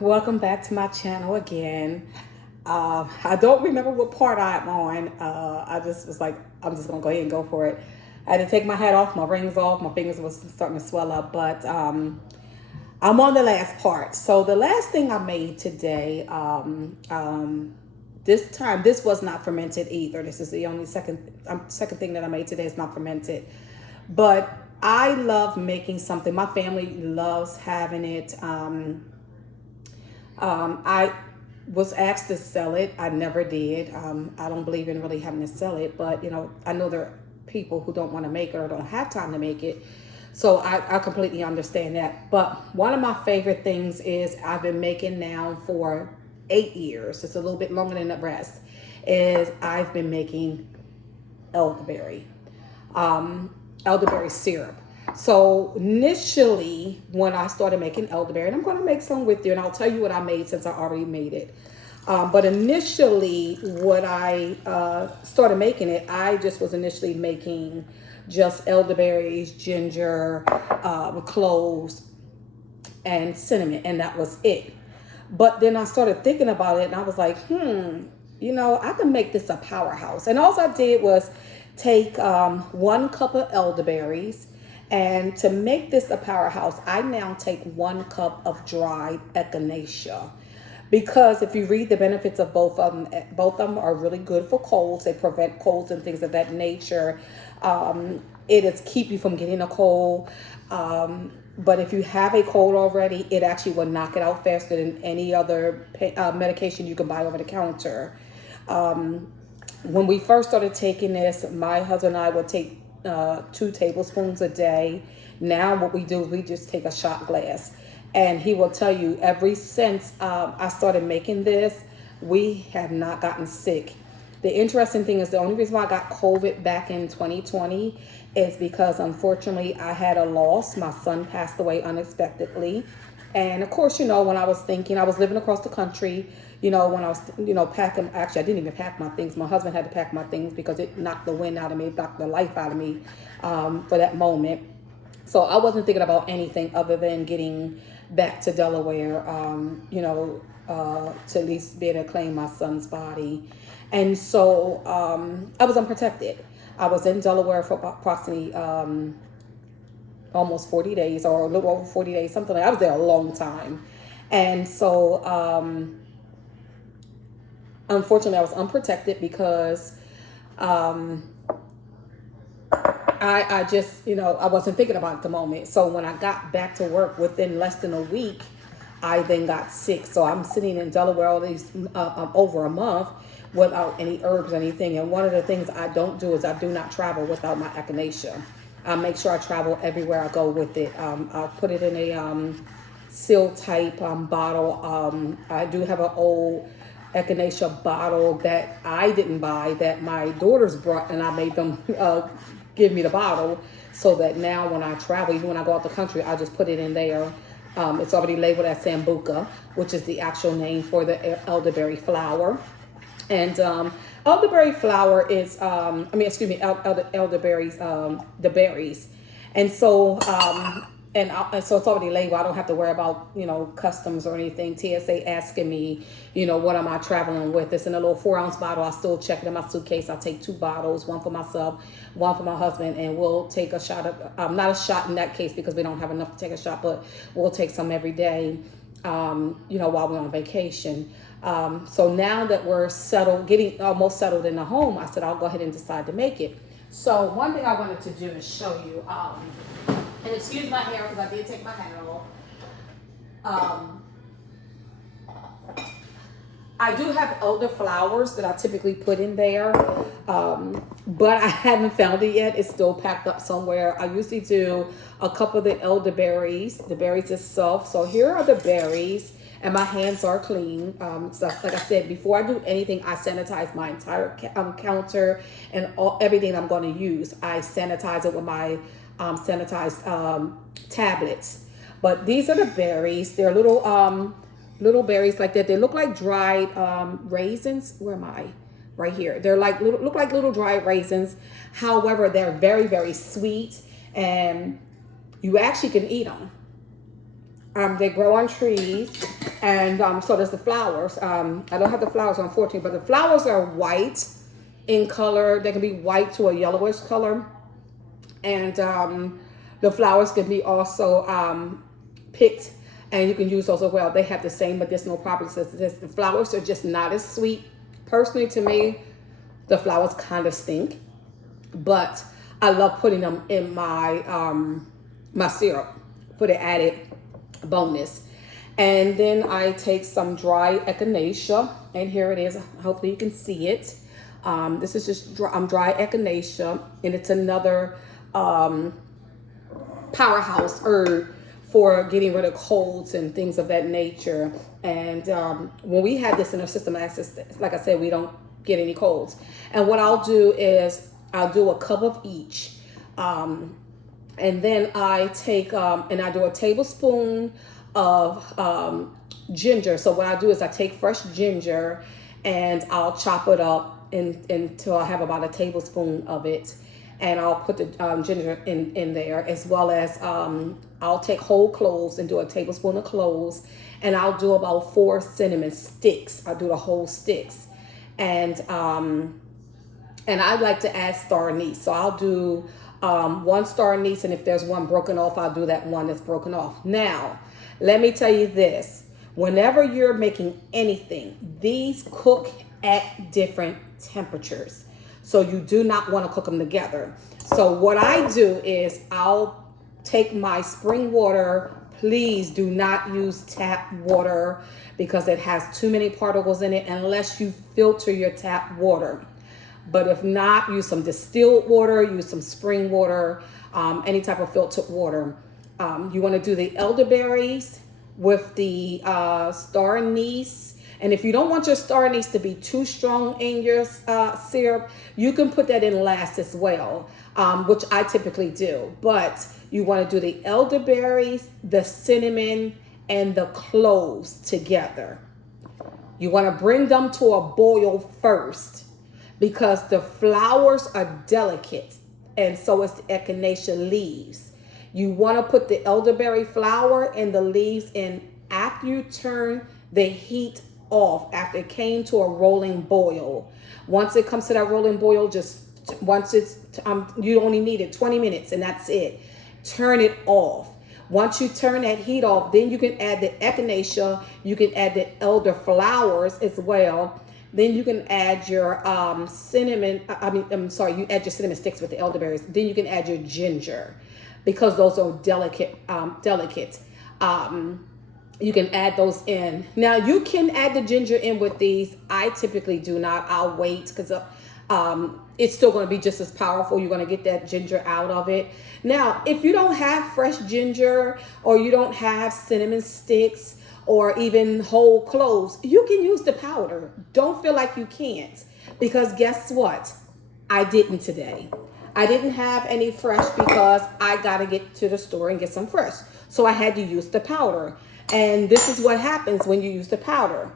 welcome back to my channel again. I don't remember what part I'm on. I just was like, I'm just gonna go ahead and go for it. I had to take my hat off, my rings off, my fingers was starting to swell up, but I'm on the last part. So the last thing I made today, this was not fermented either. This is the only second thing that I made today is not fermented. But I love making something. My family loves having it. I was asked to sell it. I never did. I don't believe in really having to sell it, but I know there are people who don't want to make it or don't have time to make it. So I completely understand that. But one of my favorite things is I've been making now for 8 years. It's a little bit longer than the rest. Is I've been making elderberry, elderberry syrup. So initially, when I started making elderberry, and I'm going to make some with you, and I'll tell you what I made since I already made it. But initially, what I started making it, I just was initially making just elderberries, ginger, cloves, and cinnamon, and that was it. But then I started thinking about it, and I was like, I can make this a powerhouse. And all I did was take 1 cup of elderberries. And to make this a powerhouse, I now take 1 cup of dried echinacea. Because if you read the benefits of both of them are really good for colds. They prevent colds and things of that nature. It is keep you from getting a cold. But if you have a cold already, it actually will knock it out faster than any other medication you can buy over the counter. When we first started taking this, my husband and I would take 2 tablespoons a day. Now what we do is we just take a shot glass, and he will tell you ever since I started making this, we have not gotten sick. The interesting thing is the only reason why I got COVID back in 2020 is because unfortunately I had a loss. My son passed away unexpectedly. And of course, when I was thinking, I was living across the country, when I was, packing, actually, I didn't even pack my things. My husband had to pack my things because it knocked the wind out of me, knocked the life out of me for that moment. So I wasn't thinking about anything other than getting back to Delaware, to at least be able to claim my son's body. And so I was unprotected. I was in Delaware for approximately almost 40 days or a little over 40 days, something like that. I was there a long time. And so, unfortunately, I was unprotected because I just, I wasn't thinking about it at the moment. So when I got back to work within less than a week, I then got sick. So I'm sitting in Delaware all these over a month without any herbs or anything. And one of the things I don't do is I do not travel without my echinacea. I make sure I travel everywhere I go with it. I'll put it in a seal type bottle. I do have an old echinacea bottle that I didn't buy that my daughters brought, and I made them give me the bottle so that now when I travel, even when I go out the country, I just put it in there. It's already labeled as Sambuca, which is the actual name for the elderberry flower. And elderberry flower is, elderberries, the berries. And so, so it's already labeled. I don't have to worry about, customs or anything. TSA asking me, what am I traveling with? It's in a little 4-ounce bottle. I still check it in my suitcase. I'll take 2 bottles, 1 for myself, 1 for my husband, and we'll take a shot of, not a shot in that case because we don't have enough to take a shot, but we'll take some every day, while we're on vacation. So now that we're settled, getting almost settled in the home, I said, I'll go ahead and decide to make it. So one thing I wanted to do is show you, and excuse my hair because I did take my hat off. I do have elder flowers that I typically put in there, but I haven't found it yet. It's still packed up somewhere. I usually do a cup of the elderberries, the berries itself. So here are the berries, and my hands are clean. So like I said, before I do anything, I sanitize my entire counter and everything I'm going to use. I sanitize it with my sanitized tablets. But these are the berries. They're little berries like that. They look like dried raisins. Where am I? Right here. They're like look like little dried raisins. However, they're very, very sweet, and you actually can eat them. They grow on trees. And so there's the flowers. I don't have the flowers unfortunately, but the flowers are white in color. They can be white to a yellowish color. And the flowers can be also picked, and you can use those as well. They have the same medicinal properties as this. The flowers are just not as sweet. Personally, to me, the flowers kind of stink, but I love putting them in my syrup for the added bonus. And then I take some dry echinacea, and here it is. Hopefully you can see it. This is just dry echinacea, and it's another powerhouse herb for getting rid of colds and things of that nature. And when we have this in our system, like I said, we don't get any colds. And what I'll do is I'll do a cup of each. And then I take and I do a tablespoon of ginger. So what I do is I take fresh ginger and I'll chop it up until I have about a tablespoon of it. And I'll put the ginger in there, as well as I'll take whole cloves and do a tablespoon of cloves, and I'll do about 4 cinnamon sticks. I'll do the whole sticks, and I like to add star anise. So I'll do 1 star anise, and if there's one broken off, I'll do that one that's broken off. Now, let me tell you this: whenever you're making anything, these cook at different temperatures. So you do not want to cook them together. So what I do is I'll take my spring water. Please do not use tap water because it has too many particles in it unless you filter your tap water. But if not, use some distilled water, use some spring water, any type of filtered water. You want to do the elderberries with the star anise. And if you don't want your star anise to be too strong in your syrup, you can put that in last as well, which I typically do. But you want to do the elderberries, the cinnamon, and the cloves together. You want to bring them to a boil first because the flowers are delicate, and so is the echinacea leaves. You want to put the elderberry flower and the leaves in after you turn the heat off, after it came to a rolling boil. Once it comes to that rolling boil, once it's you only need it 20 minutes and that's it. Turn it off. Once you turn that heat off, then you can add the echinacea, you can add the elder flowers as well. Then you can add your cinnamon, you add your cinnamon sticks with the elderberries. Then you can add your ginger because those are delicate. You can add those in. Now you can add the ginger in with these. I typically do not. I'll wait because it's still going to be just as powerful. You're going to get that ginger out of it. Now, if you don't have fresh ginger or you don't have cinnamon sticks or even whole cloves, you can use the powder. Don't feel like you can't, because guess what? I didn't today. I didn't have any fresh because I got to get to the store and get some fresh. So I had to use the powder. And this is what happens when you use the powder.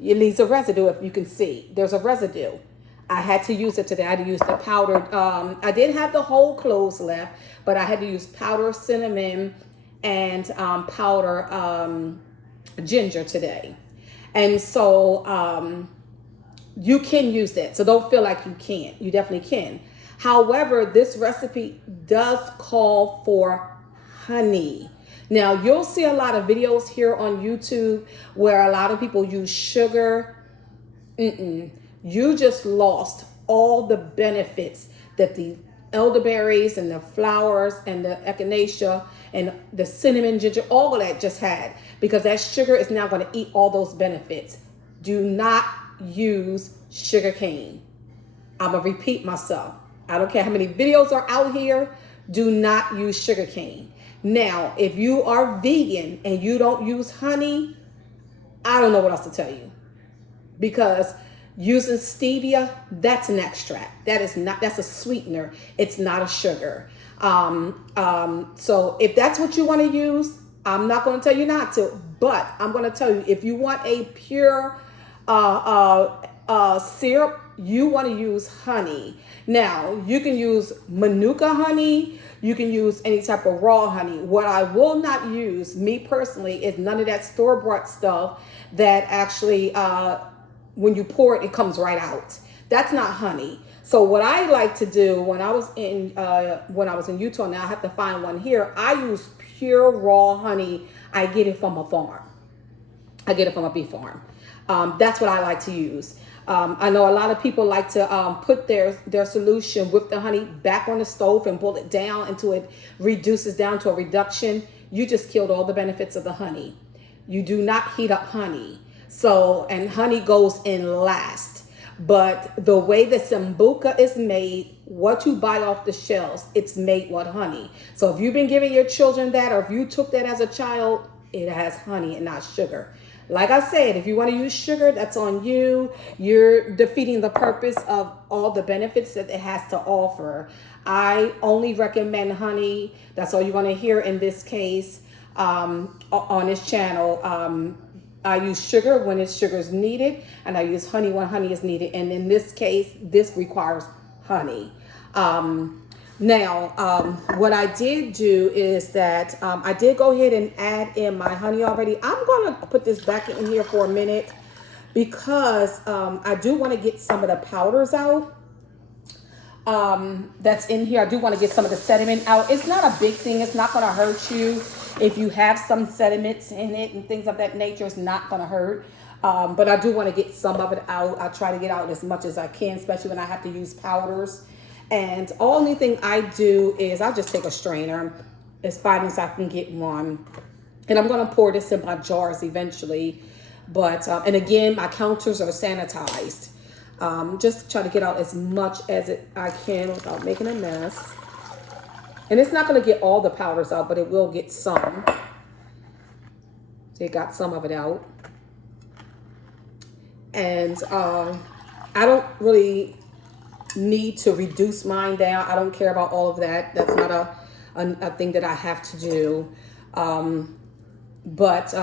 It leaves a residue, if you can see. There's a residue. I had to use it today. I had to use the powdered. I did have the whole cloves left, but I had to use powdered cinnamon and powder ginger today. And so you can use that. So don't feel like you can't. You definitely can. However, this recipe does call for honey. Now, you'll see a lot of videos here on YouTube where a lot of people use sugar. You just lost all the benefits that the elderberries and the flowers and the echinacea and the cinnamon, ginger, all of that just had, because that sugar is now going to eat all those benefits. Do not use sugar cane. I'm going to repeat myself. I don't care how many videos are out here. Do not use sugar cane. Now, if you are vegan and you don't use honey, I don't know what else to tell you, because using stevia, that's an extract. That's a sweetener. It's not a sugar. So if that's what you want to use, I'm not going to tell you not to, but I'm going to tell you, if you want a pure syrup, you want to use honey. Now, you can use Manuka honey. You can use any type of raw honey. What I will not use, me personally, is none of that store-bought stuff that actually, when you pour it, it comes right out. That's not honey. So what I like to do when I was in Utah, now I have to find one here. I use pure raw honey. I get it from a farm. I get it from a bee farm. That's what I like to use. I know a lot of people like to put their solution with the honey back on the stove and boil it down until it reduces down to a reduction. You just killed all the benefits of the honey. You do not heat up honey. So, and honey goes in last. But the way the Sambuca is made, what you buy off the shelves, it's made with honey. So if you've been giving your children that, or if you took that as a child, it has honey and not sugar. Like I said, if you want to use sugar, that's on you. You're defeating the purpose of all the benefits that it has to offer. I only recommend honey. That's all you're going to hear in this case on this channel. I use sugar when sugar is needed, and I use honey when honey is needed. And in this case, this requires honey. Now, what I did do is that I did go ahead and add in my honey already. I'm going to put this back in here for a minute because I do want to get some of the powders out. That's in here. I do want to get some of the sediment out. It's not a big thing. It's not going to hurt you. If you have some sediments in it and things of that nature, it's not going to hurt. But I do want to get some of it out. I try to get out as much as I can, especially when I have to use powders. And only thing I do is I just take a strainer as fine as I can get one. And I'm going to pour this in my jars eventually. But, and again, my counters are sanitized. Just try to get out as much as I can without making a mess. And it's not going to get all the powders out, but it will get some. So it got some of it out. And I don't really need to reduce mine down. I don't care about all of that. That's not a thing that I have to do. But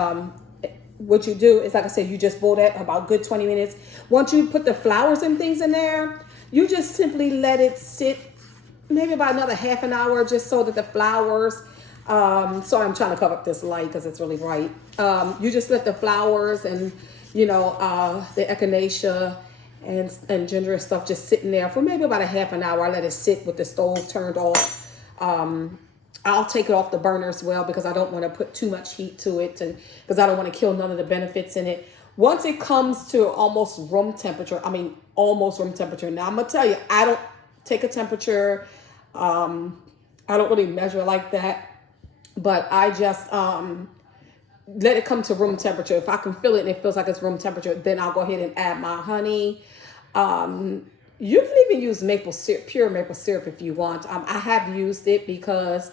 what you do is, like I said, you just boil that about good 20 minutes. Once you put the flowers and things in there, you just simply let it sit maybe about another half an hour, just so that the flowers, sorry, I'm trying to cover up this light because it's really bright. You just let the flowers and, you know, the echinacea and ginger and stuff just sitting there for maybe about a half an hour. I let it sit with the stove turned off. I'll take it off the burner as well because I don't want to put too much heat to it because I don't want to kill none of the benefits in it. Once it comes to almost room temperature, now I'm going to tell you, I don't take a temperature. I don't really measure like that, but I just let it come to room temperature. If I can feel it and it feels like it's room temperature, then I'll go ahead and add my honey. You can even use maple syrup, pure maple syrup if you want. I have used it because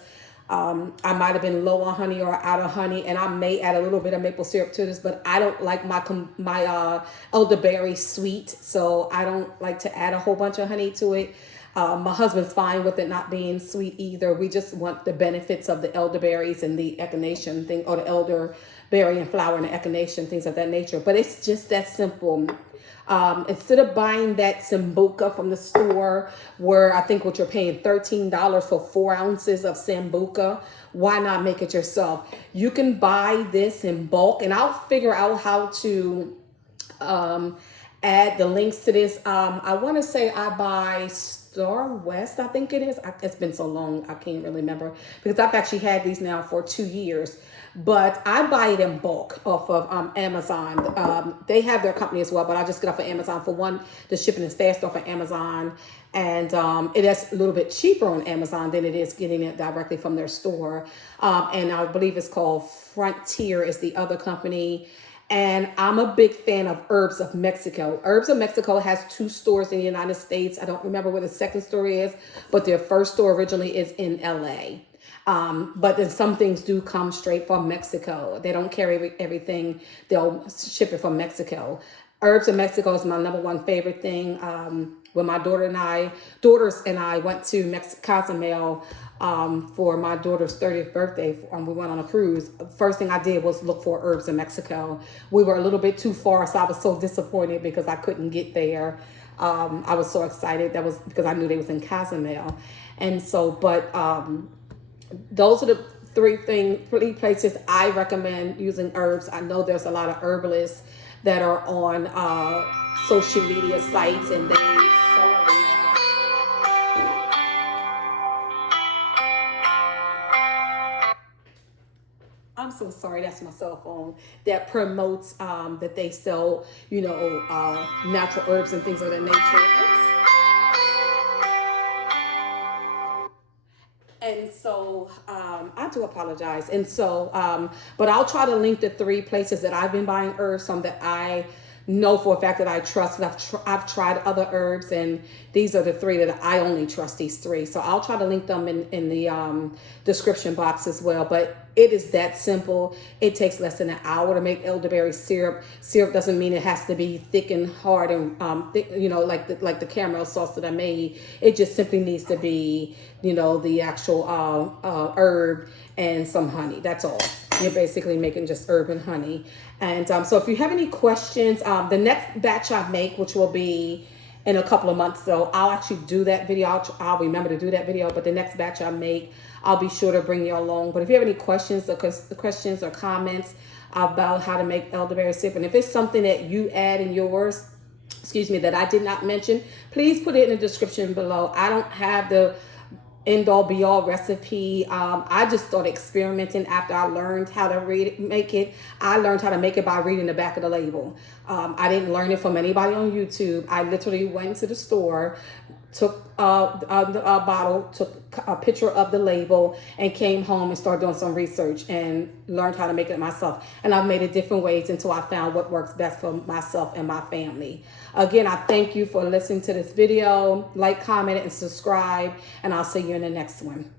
I might have been low on honey or out of honey, and I may add a little bit of maple syrup to this, but I don't like my elderberry sweet, so I don't like to add a whole bunch of honey to it. My husband's fine with it not being sweet either. We just want the benefits of the elderberries and the echinacea thing, or the elderberry and flower and the echinacea, things of that nature. But it's just that simple. Instead of buying that Sambuca from the store, where I think what you're paying $13 for 4 ounces of Sambuca, why not make it yourself? You can buy this in bulk, and I'll figure out how to add the links to this. I want to say I buy Star West, I think it is. It's been so long, I can't really remember, because I've actually had these now for 2 years. But I buy it in bulk off of Amazon. They have their company as well, but I just get off of Amazon. For one, the shipping is fast off of Amazon, and it is a little bit cheaper on Amazon than it is getting it directly from their store. And I believe it's called Frontier is the other company. And I'm a big fan of Herbs of Mexico. Herbs of Mexico has 2 stores in the United States. I don't remember where the second store is, but their first store originally is in LA. But then some things do come straight from Mexico. They don't carry everything. They'll ship it from Mexico. Herbs of Mexico is my #1 favorite thing. When my daughters and I went to Cozumel for my daughter's 30th birthday, we went on a cruise. First thing I did was look for Herbs of Mexico. We were a little bit too far, so I was so disappointed because I couldn't get there. I was so excited. That was because I knew they was in Cozumel. And so, but those are the three places I recommend using herbs. I know there's a lot of herbalists that are on social media sites, and I'm so sorry, that's my cell phone, that promotes that they sell, natural herbs and things of that nature. Oops. And so I do apologize. And so, but I'll try to link the three places that I've been buying herbs, some that I know for a fact that I trust. I've tried other herbs, and these are the three that I only trust, these three. So I'll try to link them in the description box as well. But it is that simple. It takes less than an hour to make elderberry syrup. Syrup doesn't mean it has to be thick and hard and thick, like the caramel sauce that I made. It just simply needs to be, the actual herb and some honey. That's all. You're basically making just herb and honey. And so if you have any questions, the next batch I make, which will be in a couple of months, so I'll actually do that video. I'll remember to do that video. But the next batch I make, I'll be sure to bring you along. But if you have any questions or comments about how to make elderberry syrup, and if it's something that you add in yours, that I did not mention, please put it in the description below. I don't have the end-all be-all recipe. I just started experimenting after I learned how to make it. I learned how to make it by reading the back of the label. I didn't learn it from anybody on YouTube. I literally went to the store, took a bottle, took a picture of the label, and came home and started doing some research and learned how to make it myself. And I've made it different ways until I found what works best for myself and my family. Again, I thank you for listening to this video. Like, comment, and subscribe, and I'll see you in the next one.